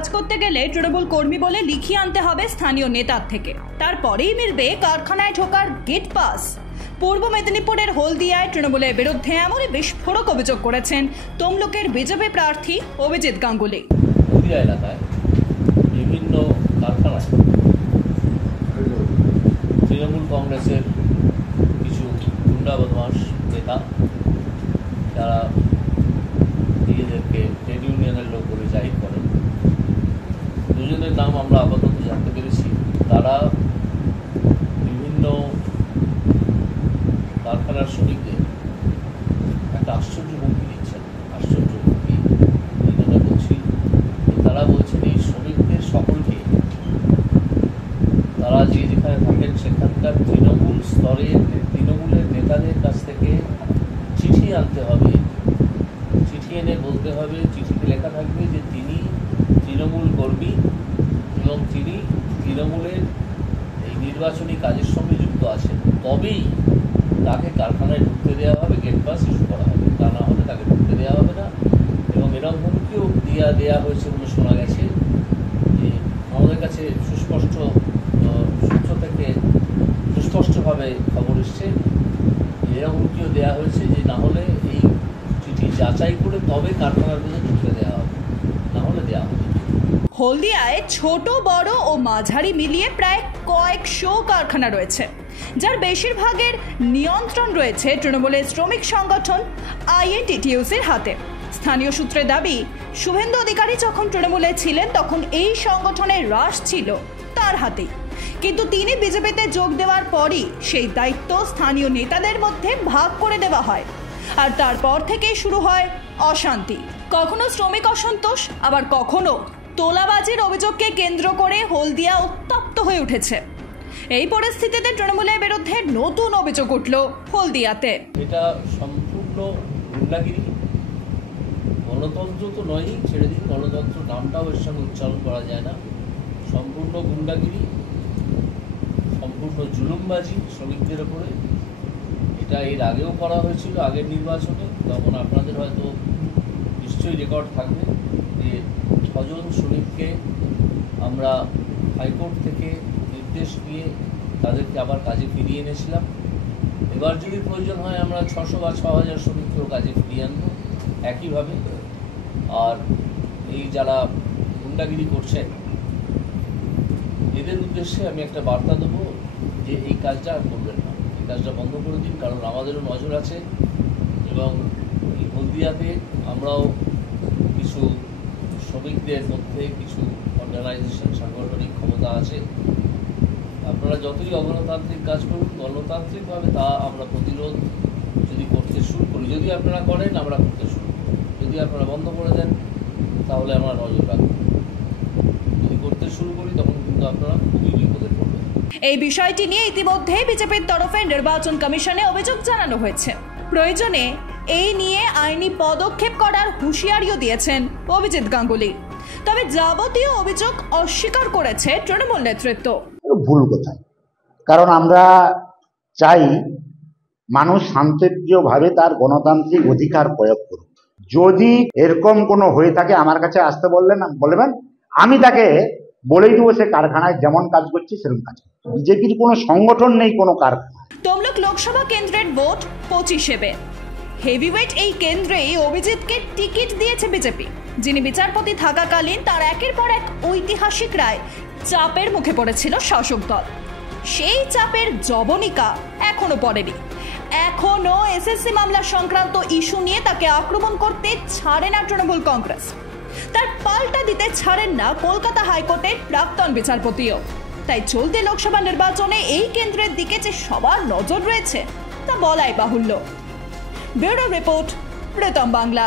কাজ করতে গেলে তৃণমূল কর্মী বলে লিখিয়ে আনতে হবে স্থানীয় নেতার থেকে, তারপরেই মিলবে কারখানায় ঢোকার গেট পাস। পূর্ব মেদিনীপুরের হলদিয়ায় তৃণমূলের বিরুদ্ধে এমনই বিস্ফোরক অভিযোগ করেছেন তমলুকের বিজেপি প্রার্থী অভিজিৎ গাঙ্গুলি। হলদিয়া এলাকায় বিভিন্ন কারখানায় তৃণমূল কংগ্রেসের কিছু গুন্ডা বদমাশ নেতা, যারা নিজেদেরকে ট্রেড ইউনিয়নের লোক বলে জাহির করেন, দুজনের নাম আমরা আপাতত জানতে পেরেছি। তারা বিভিন্ন কারখানার শ্রমিকদের একটা আশ্চর্য হুমকি দিচ্ছেন। আশ্চর্য হুমকি এই জন্য বলছি, তারা বলছেন এই শ্রমিকদের সকলকে তারা যে যেখানে থাকেন সেখানকার তৃণমূল স্তরের তৃণমূলের নেতাদের কাছ থেকে চিঠি আনতে হবে। চিঠি এনে বলতে হবে, চিঠিতে লেখা থাকবে যে তিনি তৃণমূল কর্মী এবং তিনি তৃণমূলের এই নির্বাচনী কাজের সঙ্গে যুক্ত আছেন, তবেই তাকে কারখানায় ঢুকতে দেওয়া হবে, গেট পাস ইস্যু করা হবে, তা না হলে তাকে ঢুকতে দেওয়া হবে না। এবং এরকম হুমকিও দেওয়া হয়েছে বলে শোনা গেছে। যে আমাদের কাছে সুস্পষ্ট সূত্র থেকে সুস্পষ্টভাবে খবর এসছে, এরকম হুমকিও দেওয়া হয়েছে যে না হলে এই চিঠি যাচাই করে তবে কারখানার মধ্যে ঢুকতে দেওয়া হবে, না হলে দেওয়া হবে। হলদিয়ায় ছোট বড় ও মাঝারি মিলিয়ে প্রায় কয়েকশো কারখানা রয়েছে, যার বেশিরভাগের নিয়ন্ত্রণ রয়েছে তৃণমূলের শ্রমিক সংগঠন আইএনটিটিইউসির হাতে। স্থানীয় সূত্রে দাবি, শুভেন্দু অধিকারী যখন তৃণমূলে ছিলেন তখন এই সংগঠনের রাশ ছিল তার হাতেই, কিন্তু তিনি বিজেপিতে যোগ দেওয়ার পরই সেই দায়িত্ব স্থানীয় নেতাদের মধ্যে ভাগ করে দেওয়া হয়, আর তারপর থেকেই শুরু হয় অশান্তি। কখনো শ্রমিক অসন্তোষ, আবার কখনো তোলাবাজির অভিযোগকে কেন্দ্র করে হলদিয়া উত্তপ্ত হয়ে উঠেছে। এই পরিস্থিতিতে তৃণমূলের বিরুদ্ধে নতুন অভিযোগ উঠল হলদিয়াতে। এটা সম্পূর্ণ গুন্ডাগিরি। গণতন্ত্র তো নয়ই, ছেড়ে দিন, গণতন্ত্র নামটাও এর সঙ্গে উচ্চারণ করা যায় না। সম্পূর্ণ গুন্ডাগিরি, সম্পূর্ণ জুলুমবাজি শ্রমিকদের ওপরে। এটা এর আগেও করা হয়েছিল, আগের নির্বাচনে। তখন আপনাদের হয়তো নিশ্চয়ই রেকর্ড থাকবে যে 6 জন শ্রমিককে আমরা হাইকোর্ট থেকে নির্দেশ দিয়ে তাদেরকে আবার কাজে ফিরিয়ে এনেছিলাম। এবার যদি প্রয়োজন হয় আমরা 600 বা 6000 শ্রমিককেও কাজে ফিরিয়ে আনবো একইভাবে। আর এই যারা গুন্ডাগিরি করছেন এদের উদ্দেশ্যে আমি একটা বার্তা দেবো যে এই কাজটা আর করবেন না, এই কাজটা বন্ধ করে দিন, কারণ আমাদেরও নজর আছে। এবং এই হলদিয়াতে আমরাও কিছু শ্রমিকদের মধ্যে কিছু অর্গানাইজেশন, সাংগঠনিক ক্ষমতা আছে। আপনারা যতই অগণতান্ত্রিক কাজ করুন, গণতান্ত্রিকভাবে তা আমরা প্রতিরোধ যদি করতে শুরু করি, যদি আপনারা করেন আমরা করতে শুরু করি, যদি আপনারা বন্ধ করে দেন তাহলে আমরা নজর রাখবো। যদি করতে শুরু করি তখন কিন্তু আপনারা খুবই বিপদে পড়বেন। এই বিষয়টি নিয়ে ইতিমধ্যে বিজেপির তরফে নির্বাচন কমিশনে অভিযোগ জানানো হয়েছে। প্রয়োজনে এই নিয়ে আইনি পদক্ষেপ করার হুঁশিয়ারিও দিয়েছেন অভিজিৎ গাঙ্গুলি। তবে যাবতীয় অভিযোগ অস্বীকার করেছে তৃণমূল নেতৃত্ব। ভুল কথা, কারণ আমরা চাই মানুষ শান্তিপ্রিয়ভাবে তার গণতান্ত্রিক অধিকার প্রয়োগ করুক। যদি এরকম কোনো হয়ে থাকে আমার কাছে আসতে বলবেন, আমি তাকে বলেই দেবো সে কারখানায় যেমন কাজ করছে সেরকম কাজ করছে। বিজেপির কোনো সংগঠন নেই কোনো কারখানা। তমলুক লোকসভা কেন্দ্রের ভোট 25-এ। হেভিওয়েট এই কেন্দ্রেই অভিজিৎকে টিকিট দিয়েছে বিজেপি, যিনি বিচারপতি থাকাকালীন তার একের পর এক ঐতিহাসিক রায় চাপের মুখে পড়েছিল শাসক দল। সেই চাপের জবনিকা এখনো পড়েনি। এখনো এসএসসি মামলা সংক্রান্ত ইস্যু নিয়ে তাকে আক্রমণ করতে ছাড়ে না তৃণমূল কংগ্রেস। তার পাল্টা দিতে ছাড়েন না কলকাতা হাইকোর্টের প্রাক্তন বিচারপতিও। তাই চলতি লোকসভা নির্বাচনে এই কেন্দ্রের দিকে যে সবার নজর রয়েছে তা বলাই বাহুল্য। Bureau report, Pritam Bangla.